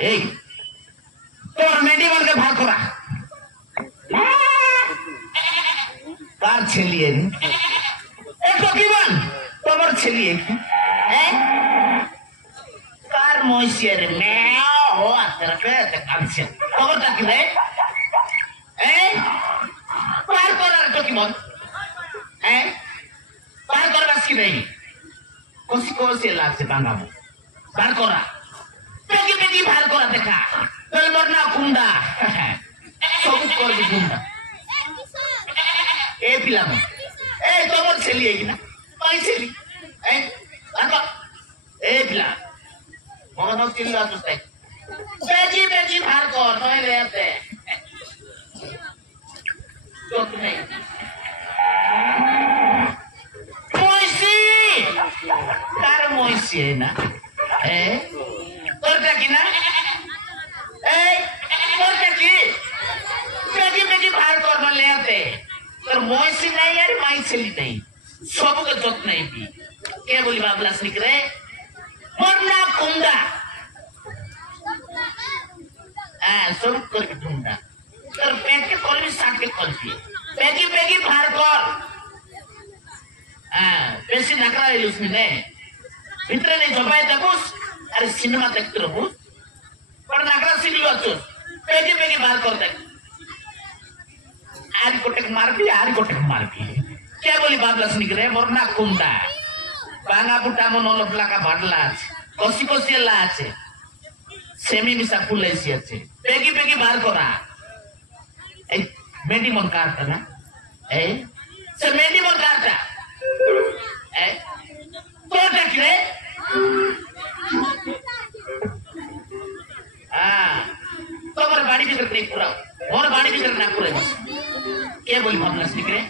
এই তোর মেডিকেলকে ভাগ করা কার ছেলিয়ে একটু কি বল তোমার ছেলিয়ে কার মহিষের মেও ও আতরকে কাঁদছে খবরটা কি রে পার করার তো কি মন পার করবার কি নেই কষি কষি লাগছে বাঙাবো বার করা পেকি পেকি ভার করা দেখা তাহলে মোর না কুন্ডা সবু করবি কুন্ডা এ পিলাম এই তোমার ছেলি এই না পাই ছেলি এ পিলা মনে চিল্লা তো তাই পেকি পেকি ভার কর নয় রে এতে চোখ নেই মহিষী কার মহিষী না তোরটা কি না এই তোরটা কি পেকি পেকি ভার কর বলে এতে তোর মহিষী নাই আর মাই ছেলি নাই সবকে যত্ন নাই বি কে বলি বাবলাস নিকরে মরনা কুন্ডা সব করবি ঢুন্ডা তোর পেটকে করবি সাটকে করবি পেকি পেকি ভার কর বেশি নাকড়া এলুস নে ভিতরে নেই জবাই দেখুস আরে সিনেমা দেখতে রহুস পরে নাকড়া শিখলি অচুস পেকি পেকি ভার কর দেখ আর গোটে মারবি আর গোটে মারবি কে বলি বাবলাস নিকরে মরনা কুন্ডা বাঙা বুটা মন অলপ লাগা ভাডলা আছে কষি কষি এলা আছে সেমি মিশা ফুলাইছি আছে পেকি পেকি ভার করা এই মেডি মন কারটা না এই সে মেডি মন কারটা এই তোরটা কি রে তোমার বাড়ি ভিতরে নেই পুরাও মোর বাড়ি ভিতরে না পুরাই কে বলি ভাবলাস নিকরে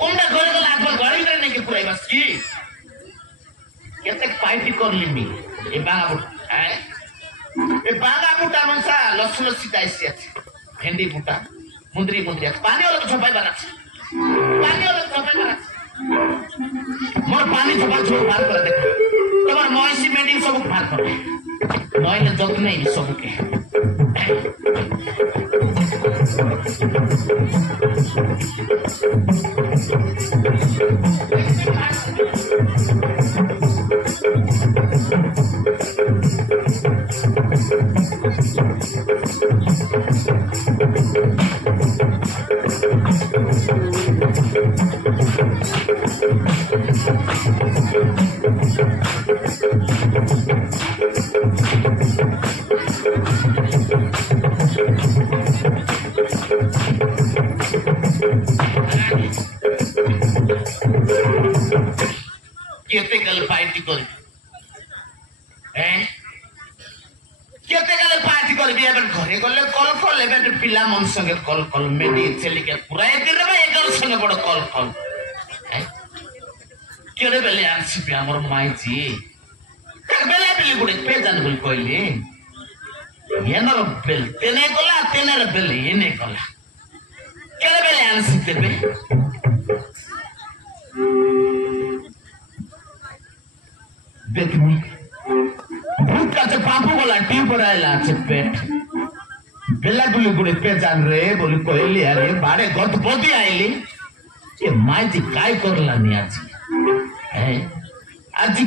কোনটা ঘরে গেলে একবার বাড়ি ভিতরে নাকি পুরাই বাস কি কেতে পাইটি করলি মি এই বাঙা বুটা মনসা লসুন সিটাইছি আছে ভেন্ডি বুটা মুন্দ্রি মুন্দ্রি আছে পানি হলো ঝোপাই বানাচ্ছে পানি হলো ঝোপাই বানাচ্ছে মোর পানি ঝোপা ঝোপ ভার করে দেখো তোমার মহিষী মেডিং সবুক ভার করে নইলে যত নেই সবুকে কেতে গেলে পার্টি করবি কেতে গেলে পার্টি করবি এবার ঘরে গেলে কল কল এবার পিলা মন সঙ্গে কল কল মেডি ছেলেকে পুরাই দিলে বা এটার সঙ্গে বড় কল কল কেড়ে বেলে আসবি আমার মাইজি বেলা বেলি গুড়ে পে জান বলি কইলি এনার বেল তেনে গলা তেনার বেলে এনে গলা কেড়ে বেলে আসতে বে देखनी भूत का से पापू बोला टीम पर आयला से पेट बेला गुली गुड़ी पे जान रे बोली कोयली अरे बारे गत पोती आईली ये माइती काय करला नी आज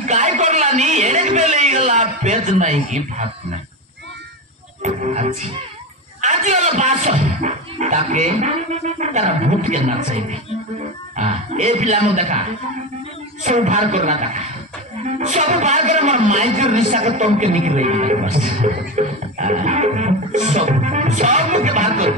काय करला नी एड़े बेले गला पेट नहीं की भात नहीं आज आज वाला बास ताके तारा भूत के ना चाहिए ए पिलामो देखा सब भार करना था सब बार कर हमारा माइजर रिश्ता का तुम के निकल रही है बस सब सब के बात कर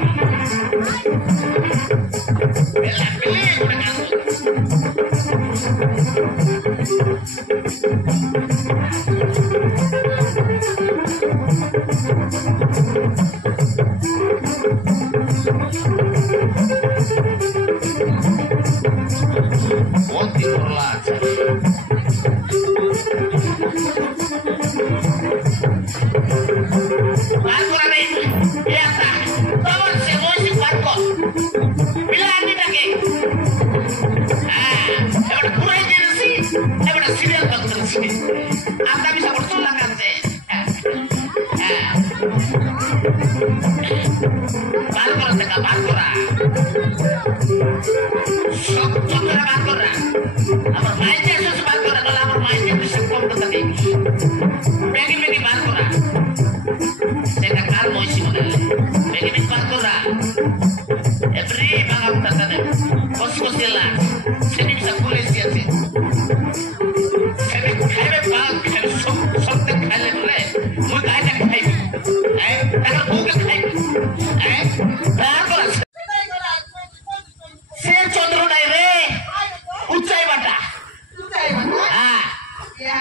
बहुत ही बुरा बात करा नहीं सब चक्कर बात कर रहा আমার মাইকে এসে বাত করে না আমার মাইকে বেশি কম কথা দেই বেগি বেগি বাত করা সেটা কাল মইছি মনে বেগি বেগি বাত করা এভরি বাঙা কথা দেব কষ্ট কষ্টলা সেটি সব পুলিশ আছে সেটি খাইবে বাল খাইবে সব খাইলে বলে মুই গাইটা খাইবি তার বুকে খাইবি বাত করা সে চন্দ্র নাই রে উচ্চাই বাটা হ্যাঁ ya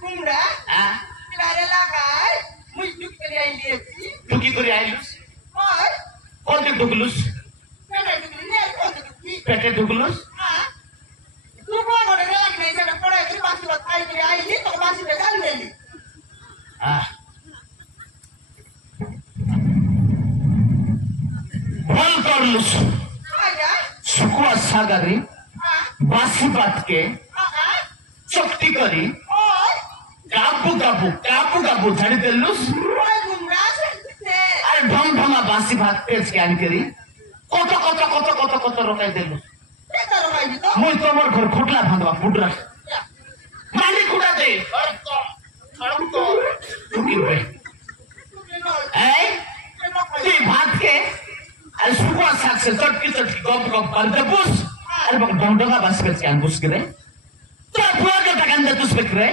kumra হ্যাঁ pilare lagai mui duk kari ailiesi তুই কি করে আইলুস oi কোন দিক ঢুকলুস nana dukne kote dukki পেটে ঢুকলুস ha tu ko gore lag nei sada pora kri basi bat kai kari aili to basi be gal deli হ্যাঁ বল করলুস aya শুকুয়া সাগারি ha বাসি বাতকে ha চকটি করি oi গাবু গাবু গাবু গাবু ঝাড়ি দেলুস oi kumra se আর ঢং ঢঙা বাসি ভাত পেঁচ জ্ঞান করি কত কত কত কত কত রকাই দেলুস eta ro kai dito মই তোমার ঘর খুটলা ভাঙবা ফুটরা ya মালি কুড়া দে ঢুকি বে এই তুই ভাতকে আর শুকুয়া শাকসে চটকি চটকি গপ গপ করতে বুস আর বক ঢং ঢঙা বাসি পেঁচ জ্ঞান বুস করে তো বুয়াকে টাকান দে তুস বেকরে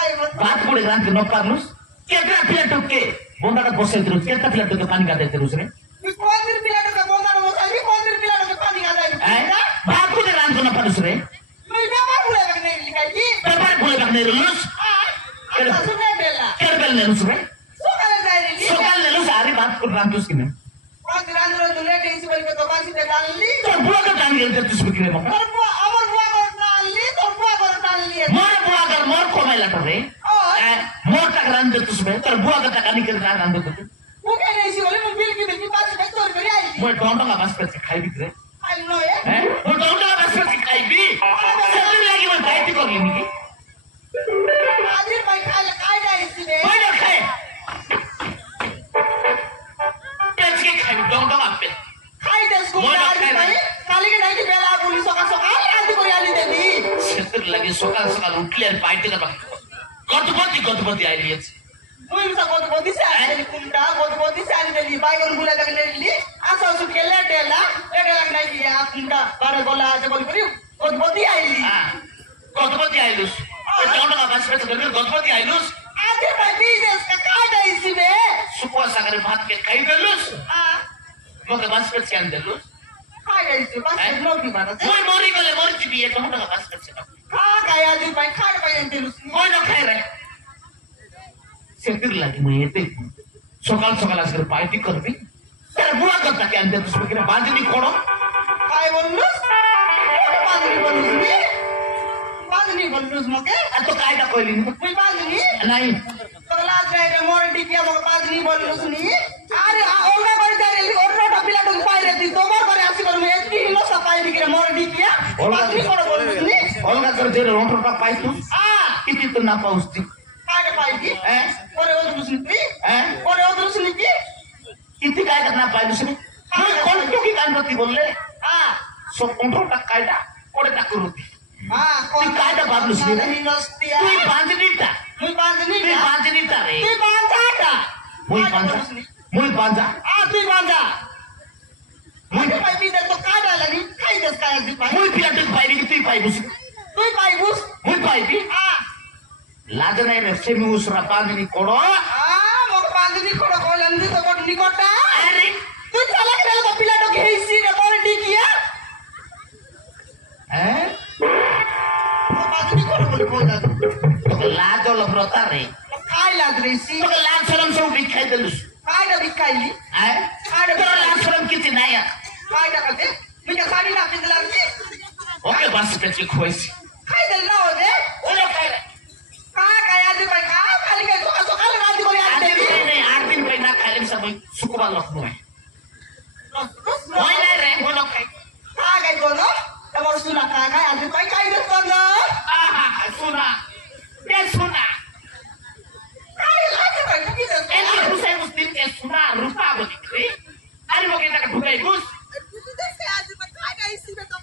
ai mat बात पूरे गान के नौकारलुस कितना प्लेट के बोंदा का बसे दिलुस कितना प्लेट के पानी का देते रुस रे mi kondir pilado ka bonda no sai kondir pilado ka pani ga dai हैं बात पूरे गान को नौकारलुस रे mi baba pula ka nei likai ji बार बोले बकने रुस ata sunne bela केरबल ने रुस रे so kala dai ri सोकाल ने रुस आरी बात को गान तुस किने kondir andro dule tensi bal ka to basi be dalli तो बुआ का टांग गेल तुस बिकरे मका tor bua amar bua ko dalli tor bua ko dalli मोर बुआ का मोर को मैला रे oi मोर का गान दे तुस बे तर बुआ का टाका निकल गान दे तुस muke nei si bole mo bil ki be ki basi be tor kari ai मोर डोंडो का बस पे खाई बिकरे ai no ye हैं मोर डोंडो का बस पे खाई भी सब लगी मैं बाइट को लेनी की adir bai khala kai dai si be मैं ना खाए पेच के खाई डोंडो का पे kai des ko Moi, dai kai bai kali ke nai ki bela buli soka soka andi kori ali dedi সেতুর লাগে সকাল সকাল উঠলে আর বাইতে না গতপতি আইলিয়েছে mui bisa godi sa ali kumta godi sa ali dedi bai gon bula daga dedi asa su kele dela lega nai ki ya kumta bare bola aja bol kori godi aili হ্যাঁ গতপতি আইলুস ডোন্ডো কা বাস পেতে গেল গতপতি আইলুস adir bai business ka kai dai si be সুপা সাগরে ভাত কে খাই দেলুস ah মগে বাস পেতে কেন দেলুস kai dai si bas no ki bana মই মরি গেলে মরছি বিয়ে ডোন্ডো কা বাস পেতে ka kai adir bai kai bai entelus মই না খাই রে সেতুর লাগে মই এতে সকাল সকাল আজকে পার্টি করবি তার বুড়া কথা কেন দে তুই বকিনা বাঁধনি করো kai bonus Bagni bonus moke এত কায়দা কইলি mui bagni নাই to last night more dikia moke bagni bonus ni are onga bari dare orno tapila to paire di tomar bare asi kor me eti no sapai dikire more dikia bagni koro bonus ni অলগা করে যে রন্টরটা পাইতু ah কিতি তো না পাউস্তি kaga pai di হ্যাঁ kore odrus ni হ্যাঁ kore odrus ni ki কিতি কায়দা না পাইলু সে তুই কোন টুকি কান করতি বললে ah সব কন্ট্রোলটা কায়দা করে তা করতি ah তুই কায়দা বাদলুস নি ni nostia তুই বাঁধনিটা mui bagni তুই বাঁধনিটা রে tu banta মুই বাঁধা মুই বাঁধা ah tu banta মুই Mui pai bida to kada lagi kai des kaya di pai মুই পিয়াতে পাইবি কি তুই পাইবুস tu pai bus মুই পাইবি ah লাগে নাই রে সেমি উসরা বাঁধনি করো ah mo pandini koro kolandi to bod nikota আরে tu chala kira to pila to geisi de more dikia হ্যাঁ mo pandini koro boli bola তোকে লাজ হলো ব্রতা রে kai lag resi তোকে লাজ সালাম সব বিখাই দিলুস kai da bikaili হ্যাঁ তোর লাজ সালাম কিছু নাই আর kai da kate mika sari na pindla ni ওকে বাস পেতে খুঁইছি kai da na ode ওলো খাই রে ka kaya di pai ka kali ke so kali na di kori ade di 8 দিন কই না খাইলে সবাই শুকুবার লোক নয় ওই নাই রে ওলো খাই ka kai gono amor suna ka kai ade pai kai des gono আহা শোনা বে শোনা kai ade pai ki des এই হুসাইন মুসলিম কে শোনা রূপা বলি রে আরে ওকে টাকা ঢুকাই বুঝ tu des ade pai kai dai si be to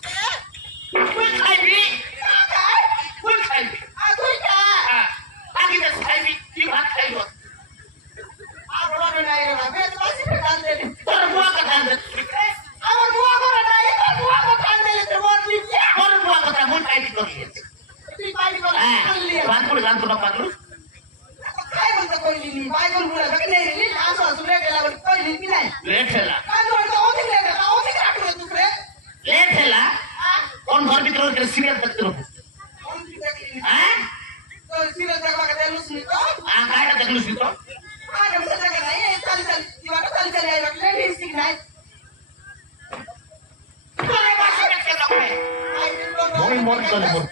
কইলি বাইগন গুড়া দেখে নেই নি আসো আসো লেট এলা বলি কইলি কি নাই लेट हैला কাজ হই তো অধিক লেট রাখো তুই लेट हैला कौन घर भीतर के सीरियल तक रहो हैं তো সিরিয়াস দেখবা কে দেলুস নি তো आ काटा देखलु सी तो আরে মতে দেখে নাই চল চল দিবা চল চল আইবা লেট হিস্টিক নাই अरे बात के रखो मोई मोर चले मोर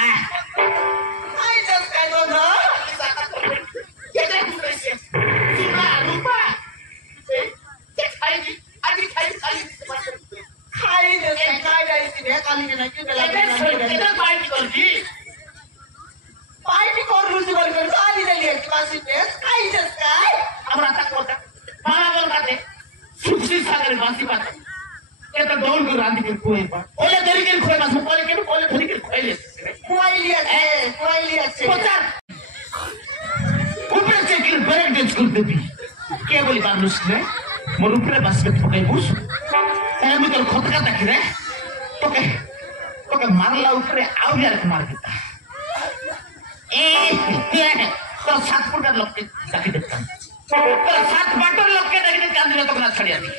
आ I just kind of know. ये देख कैसे सुना रूपा ये खाई आज खाई Hi, just kind of see there. Kali ke nahi bela. किधर पार्टी कर दी Party kor lusi bol kar sali le liye class test. I just kai. हमरा तक होता मामा बोल काटे सुखी सागर वासी बात ये तो डोल को रांधी के कोई बा ओले धरी के कोई बस ओले के ओले धरी के कोई ले Koi liye che. पचार ऊपर से किल ब्रेक डांस कर देती क्या बोली बात उसने मोर ऊपर बस के ठोके बुस ए मुझे खतका तक रे तो मारला ऊपर आओ यार मार देता ए तो 7 फुट लोग के ताकि देखता तो 7 बाटो लोग के देखने कांदी में तो ना छड़िया दी